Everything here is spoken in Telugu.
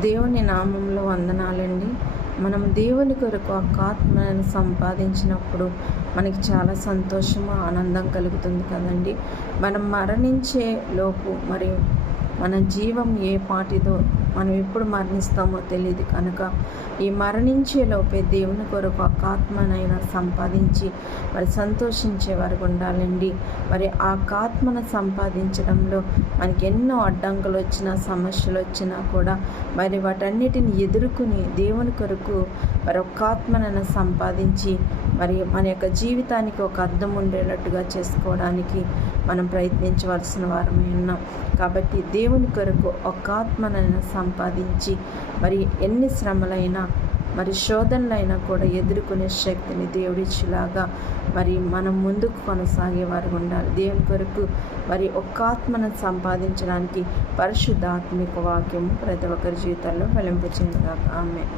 దేవుని నామంలో వందనాలండి. మనం దేవుని కొరకు ఒక ఆత్మను సంపాదించినప్పుడు మనకి చాలా సంతోషము, ఆనందం కలుగుతుంది కదండి. మనం మరణించే లోపు మరి మన జీవం ఏ పాటిదో, మనం ఎప్పుడు మరణిస్తామో తెలియదు కనుక ఈ మరణించే లోపే దేవుని కొరకు ఒక ఆత్మనైనా సంపాదించి మరి సంతోషించే వరకు ఉండాలండి. మరి ఆ ఆత్మను సంపాదించడంలో మనకి ఎన్నో అడ్డంకులు వచ్చినా, సమస్యలు వచ్చినా కూడా మరి వాటన్నిటిని ఎదుర్కొని దేవుని కొరకు మరి ఒక ఆత్మనైనా సంపాదించి మరి మన యొక్క జీవితానికి ఒక అర్థం ఉండేటట్టుగా చేసుకోవడానికి మనం ప్రయత్నించవలసిన వారమై ఉన్నాం. కాబట్టి దేవుని కొరకు ఒక ఆత్మనైనా సంపాదించి మరి ఎన్ని శ్రమలైనా మరి శోధనలైనా కూడా ఎదుర్కొనే శక్తిని దేవుడిచ్చేలాగా మరి మనం ముందుకు కొనసాగేవారు ఉండాలి. దేవుని కొరకు మరి ఒక ఆత్మను సంపాదించడానికి పరిశుద్ధాత్మిక వాక్యము ప్రతి ఒక్కరి జీవితాల్లో ఫలింపచేయగా. ఆమేన్.